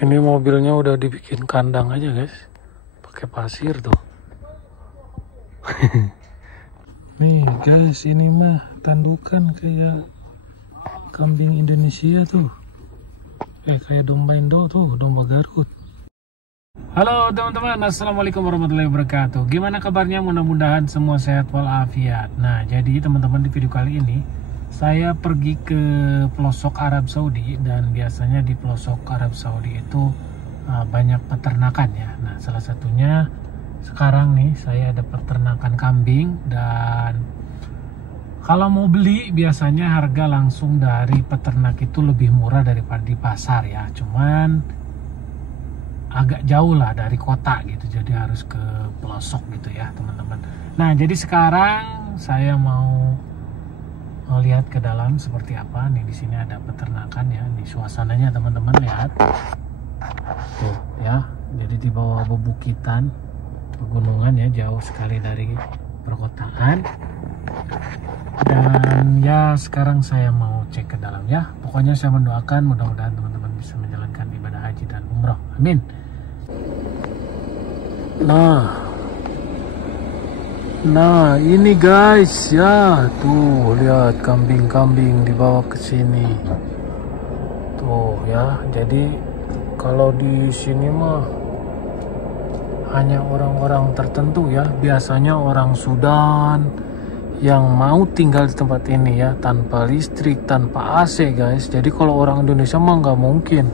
Ini mobilnya udah dibikin kandang aja guys, pakai pasir tuh. Nih guys, ini mah tandukan kayak kambing Indonesia tuh, kayak domba Indo tuh, domba Garut. Halo teman-teman, assalamualaikum warahmatullahi wabarakatuh. Gimana kabarnya? Mudah-mudahan semua sehat walafiat. Nah, jadi teman-teman, di video kali ini saya pergi ke pelosok Arab Saudi, dan biasanya di pelosok Arab Saudi itu banyak peternakan ya. Nah, salah satunya sekarang nih saya ada peternakan kambing, dan kalau mau beli biasanya harga langsung dari peternak itu lebih murah daripada di pasar ya. Cuman agak jauh lah dari kota gitu, jadi harus ke pelosok gitu ya teman-teman. Nah, jadi sekarang saya mau lihat ke dalam seperti apa. Nih di sini ada peternakan ya. Nih suasananya teman-teman, lihat tuh ya. Jadi di bawah bebukitan pegunungan ya, jauh sekali dari perkotaan. Dan ya sekarang saya mau cek ke dalam ya. Pokoknya saya mendoakan mudah-mudahan teman-teman bisa menjalankan ibadah haji dan umroh, amin. Nah ini guys ya, tuh lihat kambing-kambing dibawa ke sini tuh ya. Jadi kalau di sini mah hanya orang-orang tertentu ya, biasanya orang Sudan yang mau tinggal di tempat ini ya, tanpa listrik, tanpa AC guys. Jadi kalau orang Indonesia mah nggak mungkin.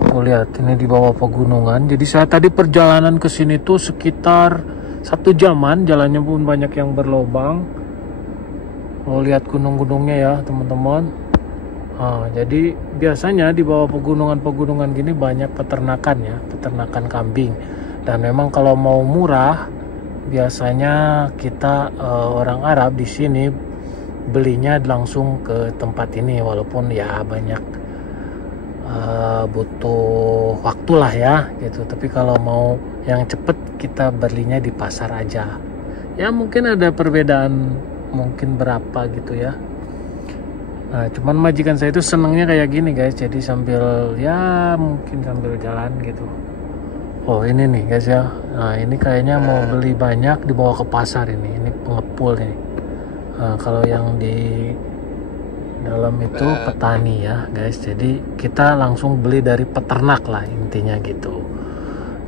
Tuh lihat, ini di bawah pegunungan. Jadi saya tadi perjalanan ke sini tuh sekitar 1 jaman, jalannya pun banyak yang berlobang. Oh, lihat gunung-gunungnya ya teman-teman. Jadi biasanya di bawah pegunungan-pegunungan gini banyak peternakan ya, peternakan kambing. Dan memang kalau mau murah, biasanya kita orang Arab di sini belinya langsung ke tempat ini, walaupun ya banyak butuh waktu lah ya gitu. Tapi kalau mau yang cepet, kita belinya di pasar aja ya. Mungkin ada perbedaan mungkin berapa gitu ya. Nah, cuman majikan saya itu senangnya kayak gini guys, jadi sambil ya mungkin sambil jalan gitu. Oh ini nih guys ya. Nah ini kayaknya mau beli banyak, dibawa ke pasar ini pengepul nih. Nah, kalau yang di dalam itu petani ya guys, jadi kita langsung beli dari peternak lah intinya gitu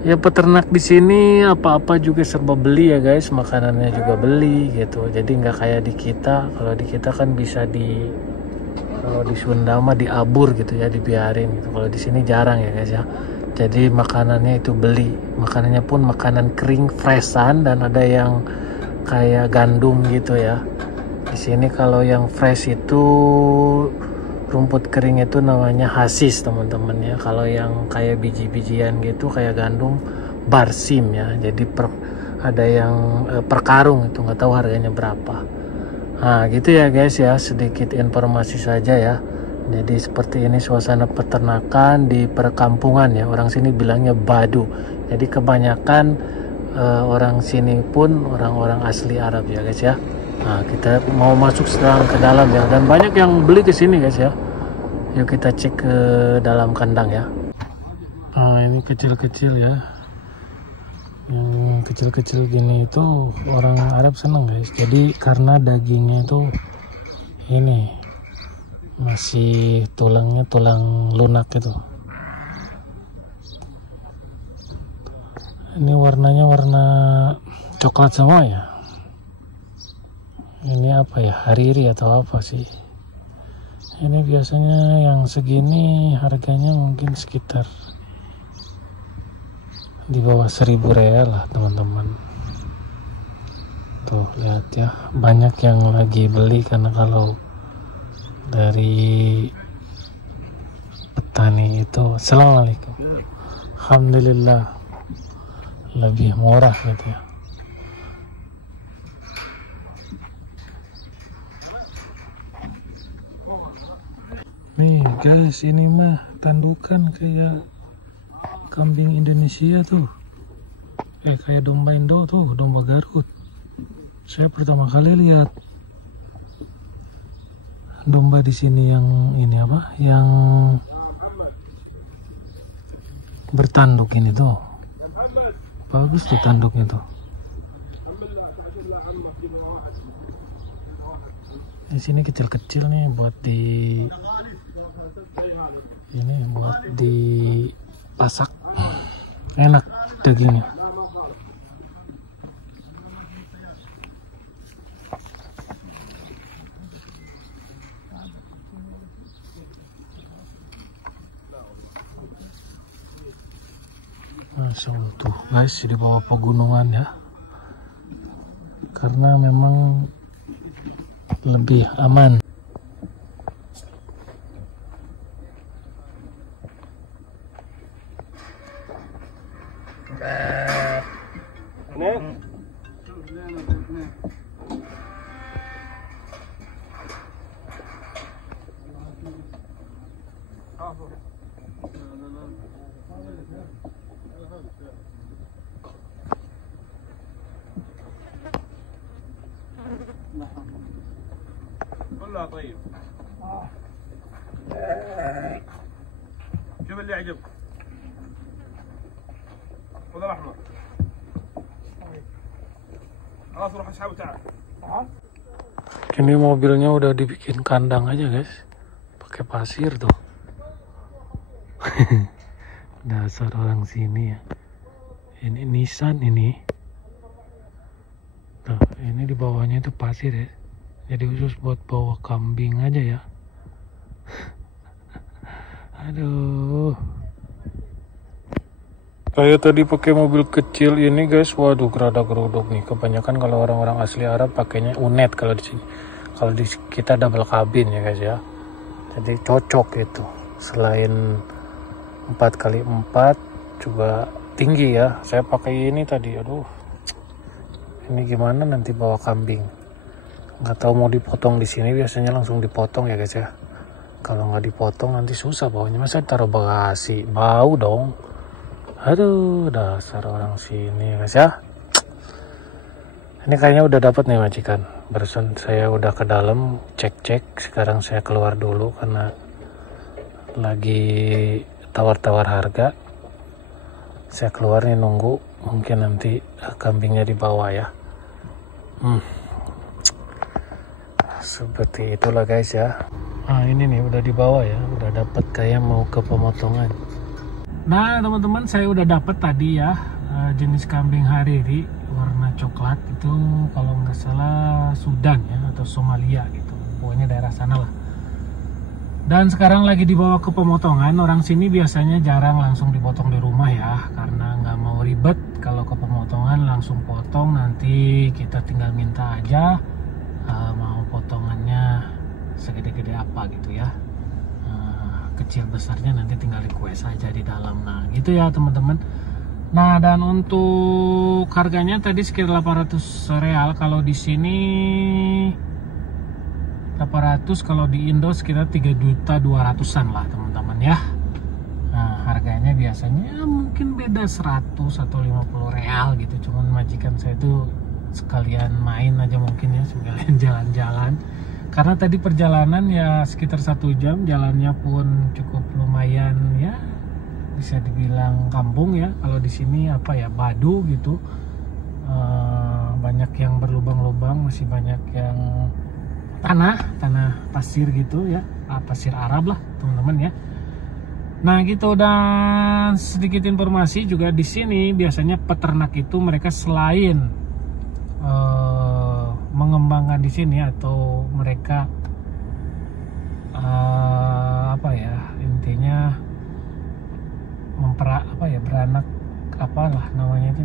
ya. Peternak di sini apa-apa juga serba beli ya guys, makanannya juga beli gitu. Jadi nggak kayak di kita. Kalau di kita kan bisa kalau di Sunda mah diabur gitu ya, dibiarin gitu. Kalau di sini jarang ya guys ya. Jadi makanannya itu beli, makanannya pun makanan kering freshan, dan ada yang kayak gandum gitu ya. Di sini kalau yang fresh itu rumput kering itu namanya hasis teman-teman ya. Kalau yang kayak biji-bijian gitu kayak gandum, barsim ya. Jadi ada yang per karung, itu nggak tahu harganya berapa. Nah gitu ya guys ya, sedikit informasi saja ya. Jadi seperti ini suasana peternakan di perkampungan ya. Orang sini bilangnya badu. Jadi kebanyakan orang sini pun orang-orang asli Arab ya guys ya. Nah kita mau masuk sekarang ke dalam ya, dan banyak yang beli ke sini guys ya. Yuk kita cek ke dalam kandang ya. Nah ini kecil-kecil ya, yang kecil-kecil gini itu orang Arab seneng guys. Jadi karena dagingnya itu ini masih tulangnya tulang lunak gitu. Ini warnanya warna coklat semua ya. Ini apa ya, hariri atau apa sih? Ini biasanya yang segini harganya mungkin sekitar di bawah 1.000 real lah teman-teman. Tuh lihat ya, banyak yang lagi beli karena kalau dari petani itu, assalamualaikum, alhamdulillah lebih murah gitu ya. Nih guys, ini mah tandukan kayak kambing Indonesia tuh, kayak domba Indo tuh, domba Garut. Saya pertama kali lihat domba di sini yang ini apa, yang bertanduk ini tuh. Bagus tuh tanduknya tuh. Di sini kecil-kecil nih buat dipasak. Enak dagingnya. Masya Allah tuh guys, di bawah pegunungan ya, karena memang lebih aman. كلها طيب. شوف اللي يعجبك. خذ الاحمر. خلاص روح اسحب وتعال. Ini mobilnya udah dibikin kandang aja guys, pakai pasir tuh. Dasar orang sini ya. Ini Nissan ini. Nah, ini di bawahnya itu pasir ya. Jadi khusus buat bawa kambing aja ya. Aduh. Saya tadi pakai mobil kecil ini guys. Waduh, gerada-geruduk nih. Kebanyakan kalau orang-orang asli Arab pakainya Unet kalau di sini. Kalau di kita double cabin ya guys ya. Jadi cocok itu. Selain 4x4 juga tinggi ya. Saya pakai ini tadi. Aduh. Ini gimana nanti bawa kambing? Nggak tahu mau dipotong di sini, biasanya langsung dipotong ya guys ya. Kalau nggak dipotong nanti susah bawanya. Masa taruh bagasi, bau dong. Aduh, dasar orang sini ya guys ya. Ini kayaknya udah dapat nih majikan. Barusan saya udah ke dalam cek-cek. Sekarang saya keluar dulu karena lagi tawar-tawar harga. Saya keluar nih nunggu, mungkin nanti kambingnya dibawa ya. Seperti itulah guys ya. Nah ini nih udah dibawa ya, udah dapat kayak mau ke pemotongan. Nah teman-teman, saya udah dapat tadi ya jenis kambing Hariri warna coklat itu, kalau nggak salah Sudan ya atau Somalia gitu, pokoknya daerah sana lah. Dan sekarang lagi dibawa ke pemotongan. Orang sini biasanya jarang langsung dipotong di rumah ya, karena nggak mau ribet. Kalau ke pemotongan langsung potong, nanti kita tinggal minta aja mau potongannya segede-gede apa gitu ya. Kecil besarnya nanti tinggal request aja di dalam. Nah gitu ya teman-teman. Nah dan untuk harganya tadi sekitar 800 real. Kalau di sini 800, kalau di Indo sekitar 3.200.000-an lah teman-teman ya. Nah harganya biasanya mungkin beda 100 atau 50 real gitu. Cuman majikan saya itu sekalian main aja mungkin ya, sekalian jalan-jalan. Karena tadi perjalanan ya sekitar 1 jam, jalannya pun cukup lumayan ya, bisa dibilang kampung ya. Kalau di sini apa ya, Badu gitu. Banyak yang berlubang-lubang, masih banyak yang tanah pasir gitu ya, pasir Arab lah teman-teman ya. Nah gitu, dan sedikit informasi juga di sini biasanya peternak itu mereka selain mengembangkan di sini, atau mereka apa ya, intinya beranak apalah namanya itu.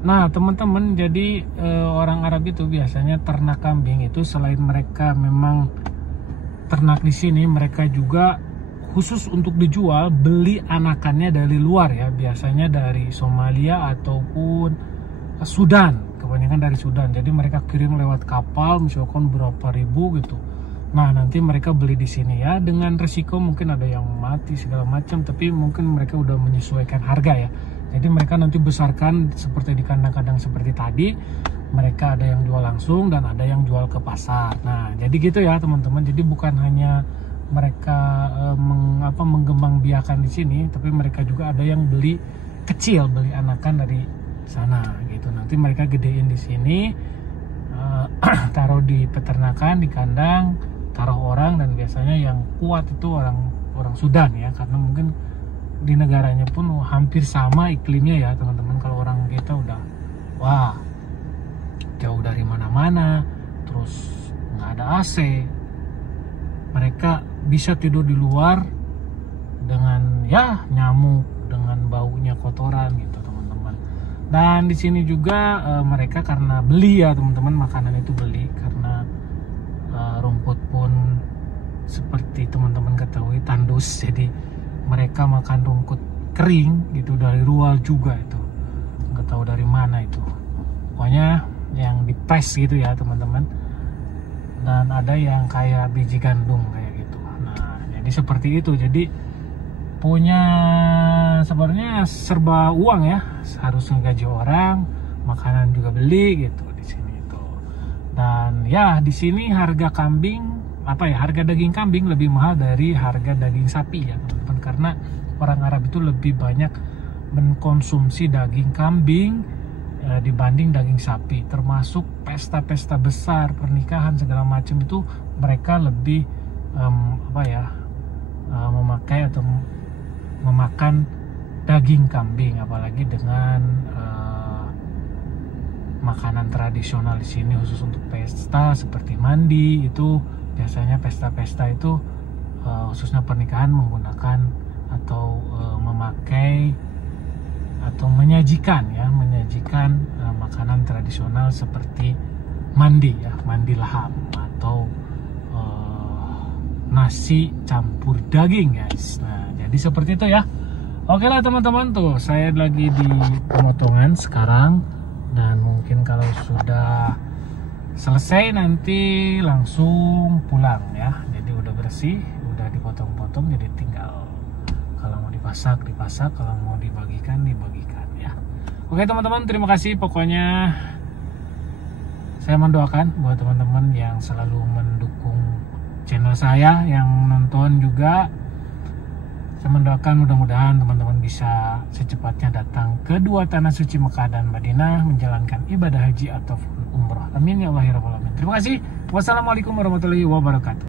Nah teman-teman, jadi orang Arab itu biasanya ternak kambing itu selain mereka memang ternak di sini, mereka juga khusus untuk dijual, beli anakannya dari luar ya, biasanya dari Somalia ataupun Sudan, kebanyakan dari Sudan. Jadi mereka kirim lewat kapal, misalkan berapa ribu gitu. Nah nanti mereka beli di sini ya, dengan resiko mungkin ada yang mati segala macam, tapi mungkin mereka udah menyesuaikan harga ya. Jadi mereka nanti besarkan seperti di kandang-kandang seperti tadi. Mereka ada yang jual langsung dan ada yang jual ke pasar. Nah jadi gitu ya teman-teman. Jadi bukan hanya mereka mengembangbiakan di sini, tapi mereka juga ada yang beli kecil, beli anakan dari sana gitu. Nanti mereka gedein di sini, taruh di peternakan, di kandang, taruh orang, dan biasanya yang kuat itu orang Sudan ya, karena mungkin di negaranya pun hampir sama iklimnya ya teman-teman. Kalau orang kita udah wah jauh dari mana-mana, terus nggak ada AC, mereka bisa tidur di luar dengan ya nyamuk, dengan baunya kotoran gitu teman-teman. Dan di sini juga mereka karena beli ya teman-teman, makanan itu beli, karena rumput pun seperti teman-teman ketahui tandus, jadi mereka makan rumput kering gitu dari rual juga, itu nggak tahu dari mana itu, pokoknya yang dipres gitu ya teman-teman. Dan ada yang kayak biji gandum kayak gitu. Nah jadi seperti itu, jadi punya sebenarnya serba uang ya, harus ngegaji orang, makanan juga beli gitu di sini itu. Dan ya di sini harga harga daging kambing lebih mahal dari harga daging sapi ya teman-teman, karena orang Arab itu lebih banyak mengkonsumsi daging kambing dibanding daging sapi. Termasuk pesta-pesta besar, pernikahan segala macam itu mereka lebih memakai atau memakan daging kambing, apalagi dengan makanan tradisional di sini khusus untuk pesta seperti mandi. Itu biasanya pesta-pesta itu khususnya pernikahan menggunakan atau memakai atau menyajikan makanan tradisional seperti mandi ya, mandi lahap atau nasi campur daging guys. Nah jadi seperti itu ya. Oke lah teman-teman, tuh saya lagi di pemotongan sekarang, dan mungkin kalau sudah selesai nanti langsung pulang ya. Jadi udah bersih, udah dipotong-potong, jadi tinggal kalau mau dipasak, kalau mau dibagikan ya. Oke teman-teman, terima kasih. Pokoknya saya mendoakan buat teman-teman yang selalu mendukung channel saya, yang nonton juga. Saya mendoakan mudah-mudahan teman-teman bisa secepatnya datang ke dua tanah suci Mekah dan Madinah menjalankan ibadah haji atau umroh. Amin ya Allah ya Rabbal Alamin. Terima kasih. Wassalamualaikum warahmatullahi wabarakatuh.